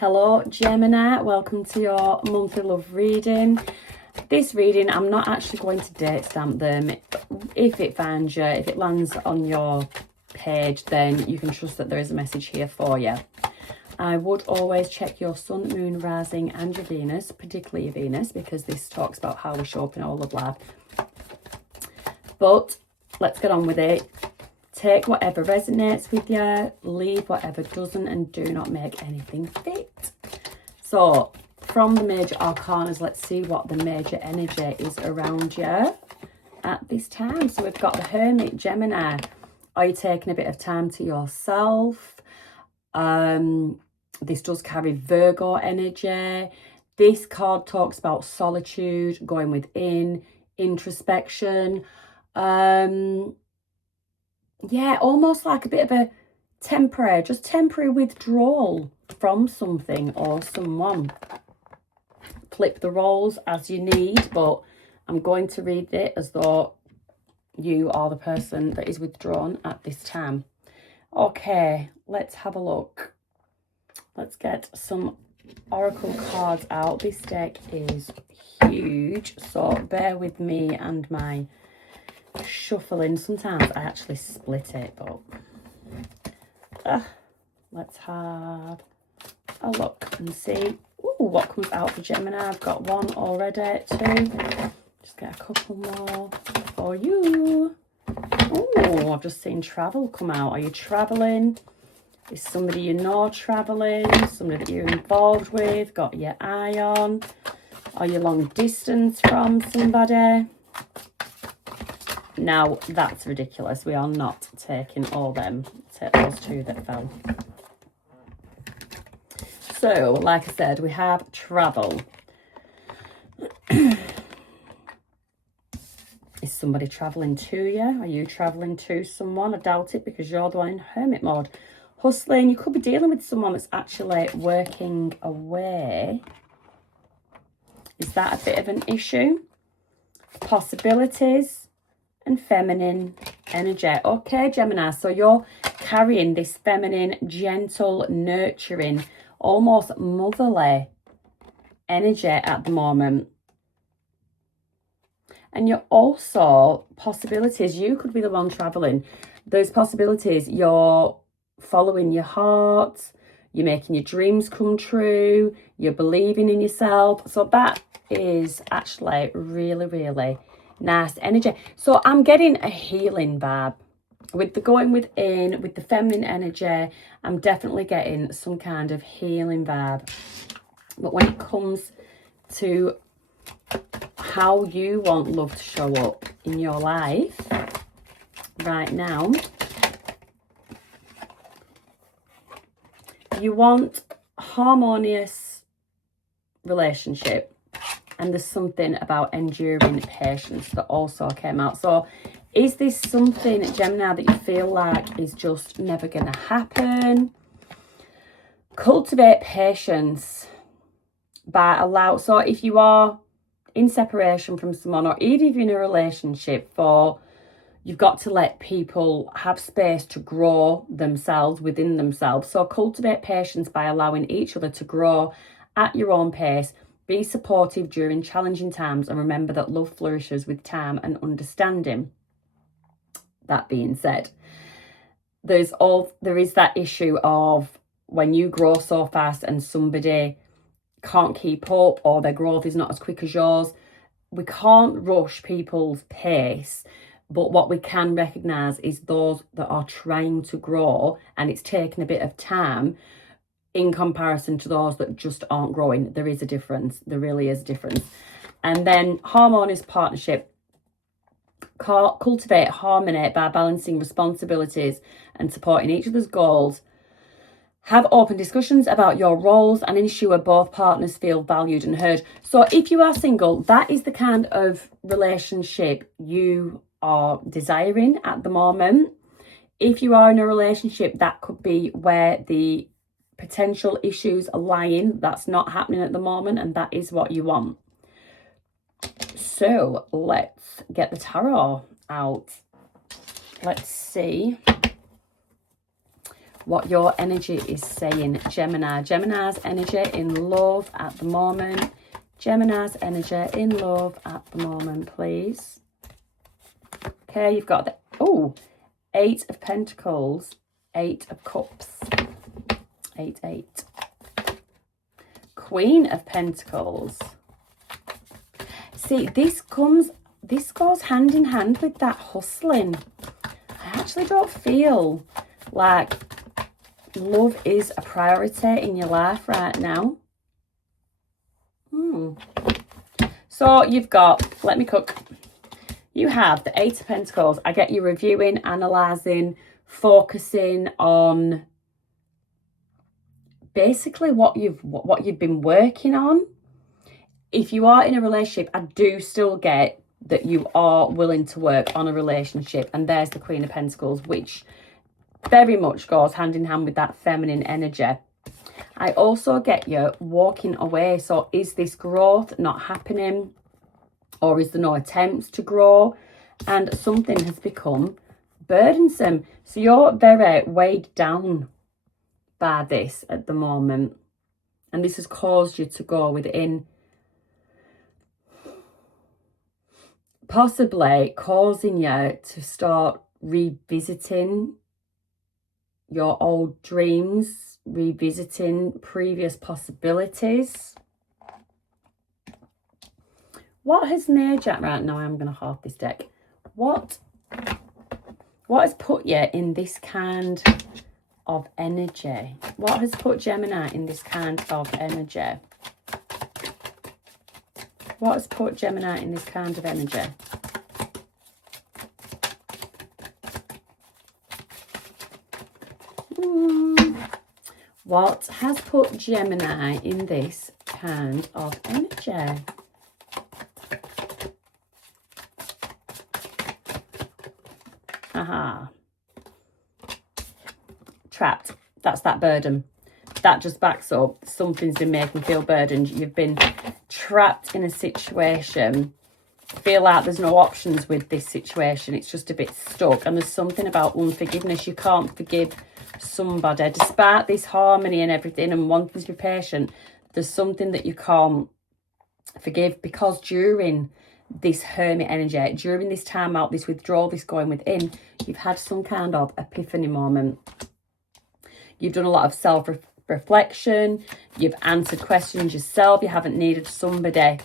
Hello Gemini, welcome to your monthly love reading. This reading, I'm not actually going to date stamp them. If it finds you, if it lands on your page, then you can trust that there is a message here for you. I would always check your sun, moon, rising and your Venus, particularly your Venus, because this talks about how we show up in all of life. But let's get on with it. Take whatever resonates with you, leave whatever doesn't, and do not make anything fit. So, from the major arcanas, let's see what the major energy is around you at this time. So we've got the Hermit, Gemini. Are you taking a bit of time to yourself? This does carry Virgo energy. This card talks about solitude, going within, introspection. Yeah, almost like a bit of a temporary withdrawal from something or someone. Flip the roles as you need, but I'm going to read it as though you are the person that is withdrawn at this time. Okay, let's have a look. Let's get some oracle cards out. This deck is huge, so bear with me and my shuffling. Sometimes I actually split it, but let's have a look and see what comes out for Gemini. I've got one already, two. Just get a couple more for you. Oh, I've just seen travel come out. Are you traveling? Is somebody you know traveling? Somebody that you're involved with, got your eye on? Are you long distance from somebody? Now, that's ridiculous. We are not taking all them. Take those two that fell. So, like I said, we have travel. Is somebody travelling to you? Are you travelling to someone? I doubt it, because you're the one in hermit mode. Hustling. You could be dealing with someone that's actually working away. Is that a bit of an issue? Possibilities. And feminine energy. Okay, Gemini, so you're carrying this feminine, gentle, nurturing, almost motherly energy at the moment. And you're also, possibilities, you could be the one traveling. Those possibilities, you're following your heart, you're making your dreams come true, you're believing in yourself. So that is actually really, really nice energy. So I'm getting a healing vibe with the going within, with the feminine energy. I'm definitely getting some kind of healing vibe. But when it comes to how you want love to show up in your life right now, you want harmonious relationship. And there's something about enduring patience that also came out. So is this something, Gemini, that you feel like is just never going to happen? Cultivate patience by so if you are in separation from someone, or even if you're in a relationship, you've got to let people have space to grow themselves within themselves. So cultivate patience by allowing each other to grow at your own pace. Be supportive during challenging times, and remember that love flourishes with time and understanding. That being said, there is that issue of when you grow so fast and somebody can't keep up, or their growth is not as quick as yours. We can't rush people's pace, but what we can recognise is those that are trying to grow, and it's taken a bit of time in comparison to those that just aren't growing. There is a difference. There really is a difference. And then harmonious partnership. Cultivate harmony by balancing responsibilities and supporting each other's goals. Have open discussions about your roles and ensure both partners feel valued and heard. So if you are single, that is the kind of relationship you are desiring at the moment. If you are in a relationship, that could be where the potential issues are lying. That's not happening at the moment, and that is what you want. So let's get the tarot out. Let's see what your energy is saying, Gemini. Gemini's energy in love at the moment. Gemini's energy in love at the moment, please. Okay, you've got the, 8 of Pentacles, 8 of Cups, 8, 8. Queen of Pentacles. See, this goes hand in hand with that hustling. I actually don't feel like love is a priority in your life right now. So you've got, let me cook. You have the 8 of Pentacles. I get you reviewing, analysing, focusing on basically what you've been working on. If you are in a relationship, I do still get that you are willing to work on a relationship. And there's the Queen of Pentacles, which very much goes hand in hand with that feminine energy. I also get you walking away. So is this growth not happening? Or is there no attempts to grow? And something has become burdensome. So you're very weighed down by this at the moment. And this has caused you to go within, possibly causing you to start revisiting your old dreams, revisiting previous possibilities. What has made you, right now I'm going to half this deck. What has put you in this kind of energy? What has put Gemini in this kind of energy? What has put Gemini in this kind of energy? What has put Gemini in this kind of energy? Aha. Trapped. That's that burden. That just backs up. Something's been making you feel burdened. You've been trapped in a situation. Feel like there's no options with this situation. It's just a bit stuck. And there's something about unforgiveness. You can't forgive somebody. Despite this harmony and everything and wanting to be patient, there's something that you can't forgive, because during this hermit energy, during this time out, this withdrawal, this going within, you've had some kind of epiphany moment. You've done a lot of self-reflection. You've answered questions yourself. You haven't needed somebody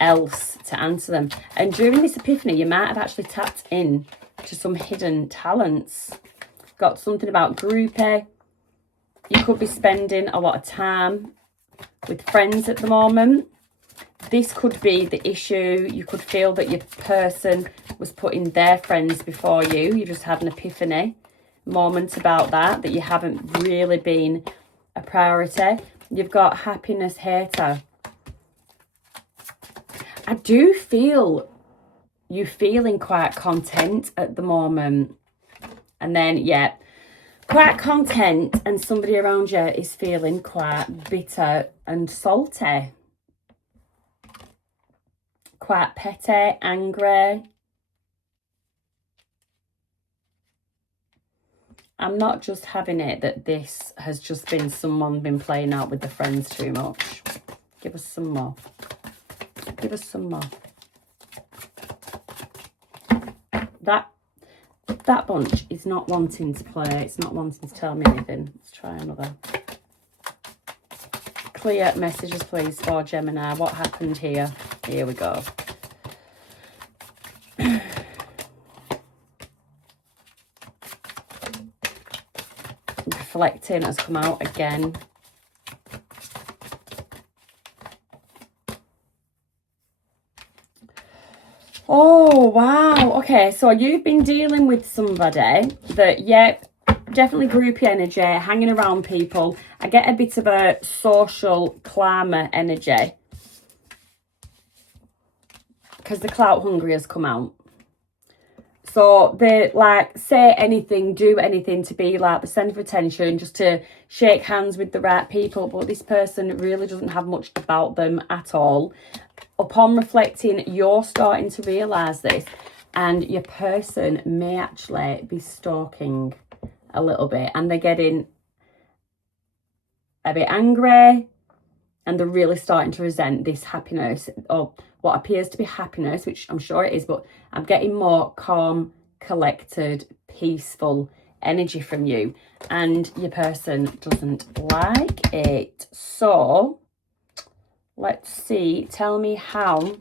else to answer them. And during this epiphany, you might have actually tapped in to some hidden talents. Got something about groupie. You could be spending a lot of time with friends at the moment. This could be the issue. You could feel that your person was putting their friends before you. You just had an epiphany moment about that you haven't really been a priority. You've got happiness hater. I do feel you feeling quite content at the moment. And then, yeah, quite content, and somebody around you is feeling quite bitter and salty. Quite petty, angry. I'm not just having it that this has just been someone been playing out with the friends too much. Give us some more. Give us some more. That bunch is not wanting to play. It's not wanting to tell me anything. Let's try another. Clear messages, please, for Gemini. What happened here? Here we go. Reflecting has come out again. Oh, wow. Okay, so you've been dealing with somebody that, yeah, definitely groupie energy, hanging around people. I get a bit of a social climber energy, because the clout hungry has come out. So they like say anything, do anything to be like the centre of attention, just to shake hands with the right people. But this person really doesn't have much about them at all. Upon reflecting, you're starting to realise this, and your person may actually be stalking a little bit, and they're getting a bit angry, and they're really starting to resent this happiness, or what appears to be happiness, which I'm sure it is, but I'm getting more calm, collected, peaceful energy from you, and your person doesn't like it. So let's see, tell me how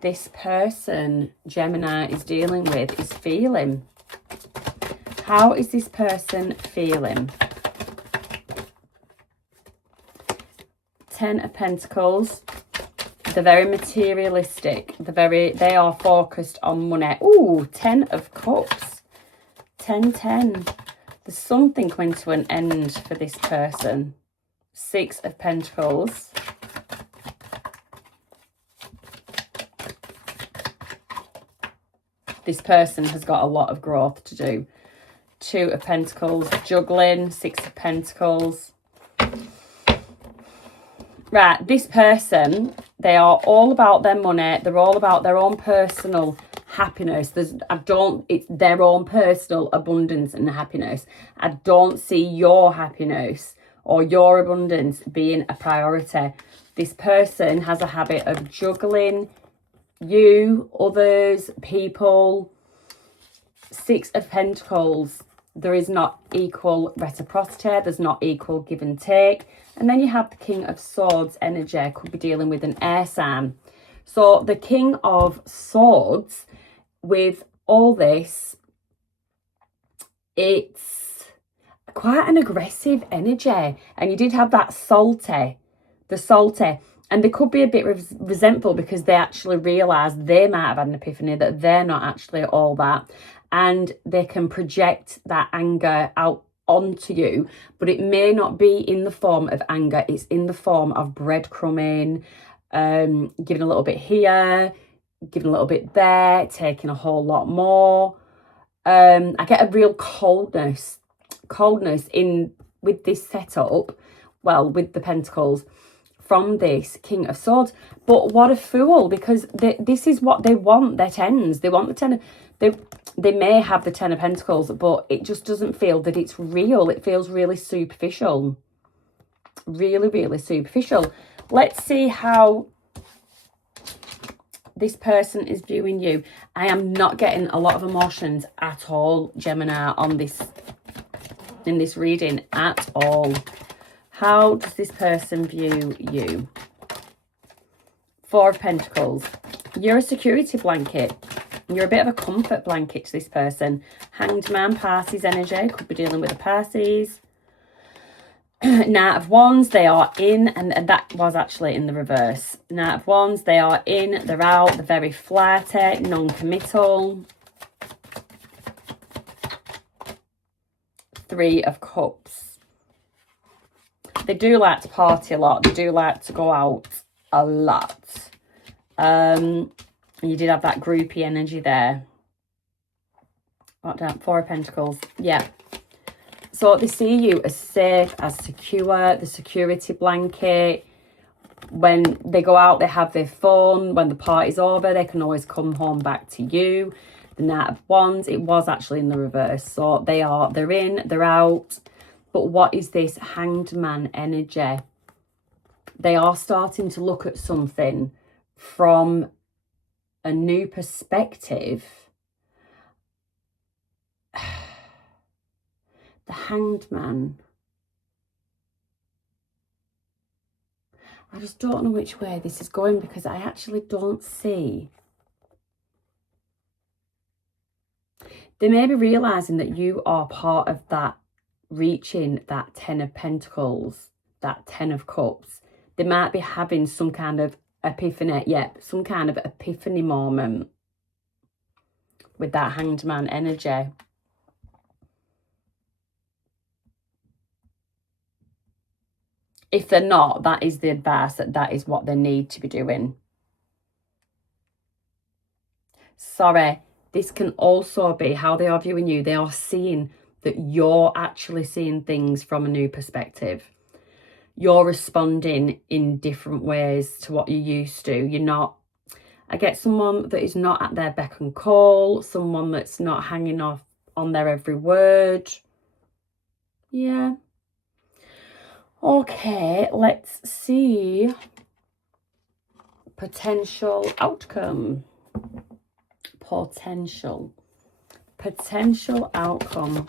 this person Gemini is dealing with is feeling. How is this person feeling? 10 of Pentacles. They're very materialistic. They are focused on money. Ooh, 10 of Cups. 10, 10. There's something coming to an end for this person. 6 of Pentacles. This person has got a lot of growth to do. 2 of Pentacles, juggling. 6 of Pentacles. Right, this person, they are all about their money. They're all about their own personal happiness. It's their own personal abundance and happiness. I don't see your happiness or your abundance being a priority. This person has a habit of juggling you, others, people. 6 of Pentacles. There is not equal reciprocity. There's not equal give and take. And then you have the King of Swords energy. Could be dealing with an air sign. So the King of Swords, with all this, it's quite an aggressive energy. And you did have that salty. And they could be a bit resentful because they actually realise they might have had an epiphany that they're not actually all that. And they can project that anger out onto you, but it may not be in the form of anger. It's in the form of breadcrumbing, giving a little bit here, giving a little bit there, taking a whole lot more. I get a real coldness in with this setup, well, with the Pentacles, from this King of Swords. But what a fool, because this is what they want, their tens. They want the 10 of... They may have the 10 of Pentacles, but it just doesn't feel that it's real. It feels really superficial. Really, really superficial. Let's see how this person is viewing you. I am not getting a lot of emotions at all, Gemini, on this, in this reading at all. How does this person view you? 4 of Pentacles. You're a security blanket. You're a bit of a comfort blanket to this person. Hanged Man, Pisces energy. Could be dealing with the Pisces. Knight of Wands, they are in, and that was actually in the reverse. Knight of Wands, they are in, they're out, they're very flirty, non-committal. 3 of Cups. They do like to party a lot. They do like to go out a lot. You did have that groupie energy there. What down? 4 of Pentacles. Yeah. So they see you as safe, as secure, the security blanket. When they go out, they have their fun. When the party's over, they can always come home back to you. The Knight of Wands, it was actually in the reverse. So they're in, they're out. But what is this Hanged Man energy? They are starting to look at something from a new perspective. The Hanged Man. I just don't know which way this is going, because I actually don't see. They may be realising that you are part of that, reaching that 10 of Pentacles, that 10 of Cups. They might be having some kind of epiphany, some kind of epiphany moment with that Hanged Man energy. If they're not, that is the advice, that is what they need to be doing. Sorry, this can also be how they are viewing you. They are seeing that you're actually seeing things from a new perspective. You're responding in different ways to what you used to. You're not, I get someone that is not at their beck and call, someone that's not hanging off on their every word. Yeah. Okay, let's see. Potential outcome. Potential outcome.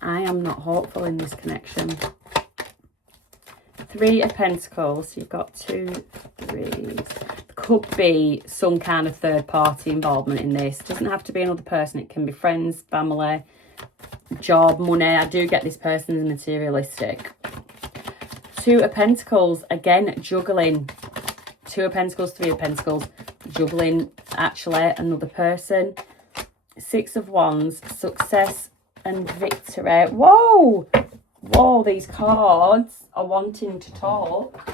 I am not hopeful in this connection. 3 of Pentacles. So you've got 2 3s. Could be some kind of third party involvement in this. Doesn't have to be another person. It can be friends, family, job, money. I do get this person is materialistic. 2 of Pentacles. Again, juggling. 2 of Pentacles, 3 of Pentacles. Juggling, actually, another person. 6 of Wands. Success and victory. Whoa! Whoa, these cards are wanting to talk.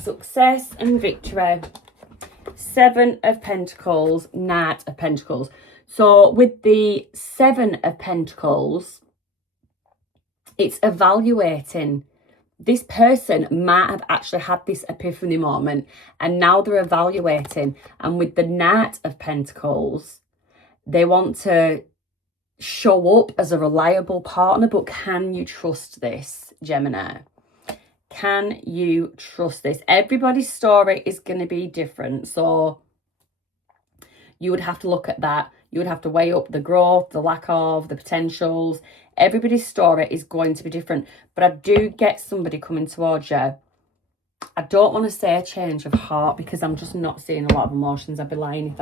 Success and victory. 7 of Pentacles, Knight of Pentacles. So with the 7 of Pentacles, it's evaluating. This person might have actually had this epiphany moment and now they're evaluating. And with the Knight of Pentacles, they want to show up as a reliable partner, but can you trust this, Gemini? Can you trust this? Everybody's story is going to be different, so you would have to look at that. You would have to weigh up the growth, the lack of, the potentials. Everybody's story is going to be different, but I do get somebody coming towards you. I don't want to say a change of heart because I'm just not seeing a lot of emotions. I'd be lying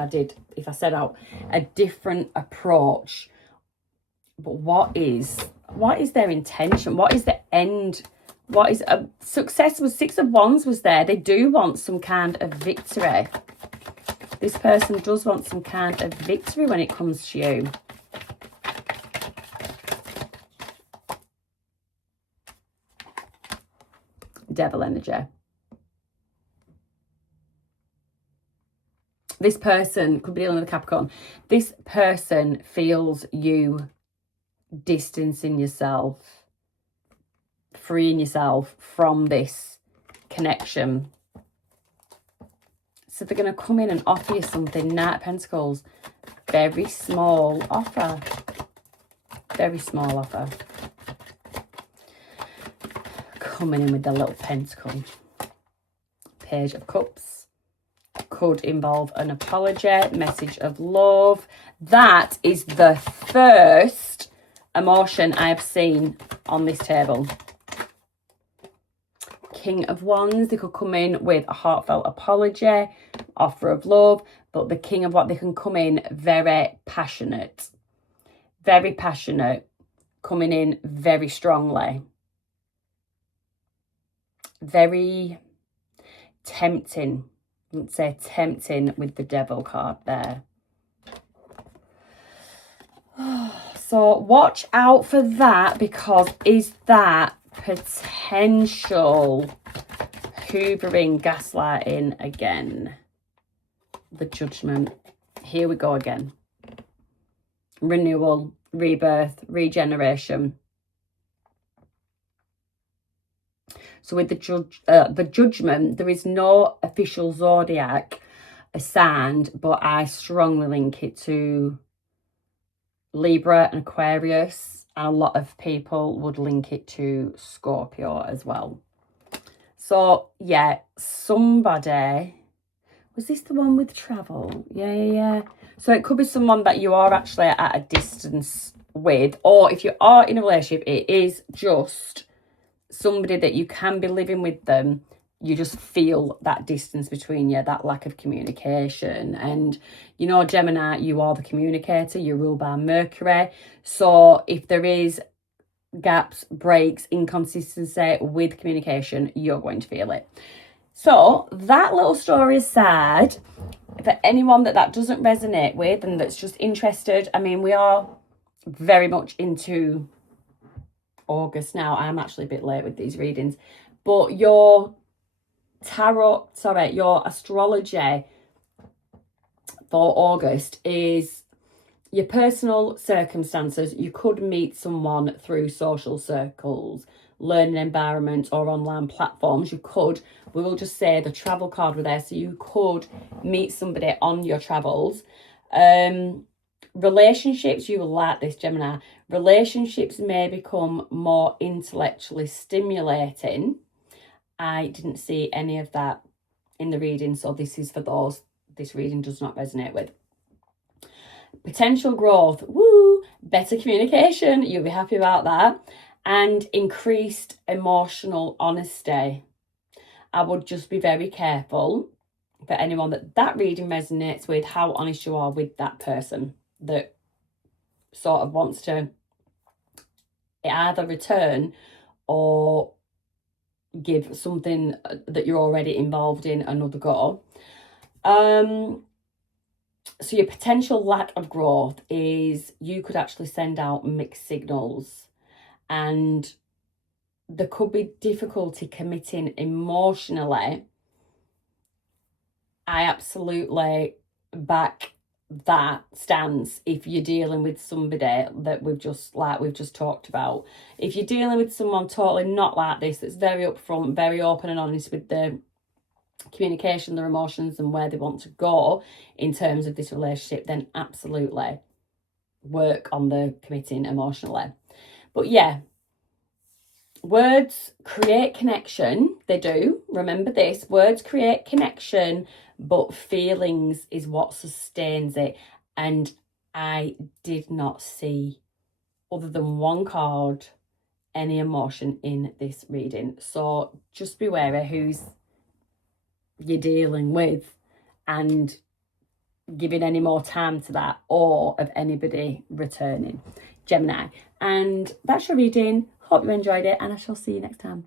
if I set out a different approach. But what is their intention? What is the end? What is a success? Was 6 of Wands was there. They do want some kind of victory. This person does want some kind of victory when it comes to you. Devil energy. This person could be dealing with a Capricorn. This person feels you distancing yourself, freeing yourself from this connection. So they're going to come in and offer you something. Knight of Pentacles. Very small offer. Very small offer. Coming in with the little pentacle. Page of Cups. Could involve an apology. Message of love. That is the first emotion I've seen on this table. King of Wands, they could come in with a heartfelt apology, offer of love, but the King of what they can come in very passionate, coming in very strongly, very tempting. I would say tempting with the Devil card there. So watch out for that, because is that potential hoovering, gaslighting again? The Judgment. Here we go again. Renewal, rebirth, regeneration. So with the Judgment, there is no official zodiac assigned, but I strongly link it to Libra and Aquarius, and a lot of people would link it to Scorpio as well. So yeah, somebody, was this the one with travel? Yeah. So it could be someone that you are actually at a distance with, or if you are in a relationship, it is just somebody that you can be living with them. You just feel that distance between you, that lack of communication. And, you know, Gemini, you are the communicator. You're ruled by Mercury. So if there is gaps, breaks, inconsistency with communication, you're going to feel it. So that little story aside, for anyone that doesn't resonate with and that's just interested, I mean, we are very much into August now. I'm actually a bit late with these readings. But your astrology for August is your personal circumstances. You could meet someone through social circles, learning environments, or online platforms. You could, we will just say the travel card were there, so you could meet somebody on your travels. Relationships, you will like this, Gemini. Relationships may become more intellectually stimulating. I didn't see any of that in the reading, so this is for those this reading does not resonate with. Potential growth, woo, better communication, you'll be happy about that, and increased emotional honesty. I would just be very careful for anyone that reading resonates with, how honest you are with that person that sort of wants to either return or give something that you're already involved in another go. So your potential lack of growth is you could actually send out mixed signals, and there could be difficulty committing emotionally. I absolutely back that stance if you're dealing with somebody that we've just talked about. If you're dealing with someone totally not like this, that's very upfront, very open and honest with the communication, their emotions and where they want to go in terms of this relationship, then absolutely work on the committing emotionally. But yeah, words create connection. They do. Remember this. Words create connection, but feelings is what sustains it. And I did not see, other than one card, any emotion in this reading. So just be wary who's you're dealing with and giving any more time to that, or of anybody returning, Gemini. And that's your reading. Hope you enjoyed it, and I shall see you next time.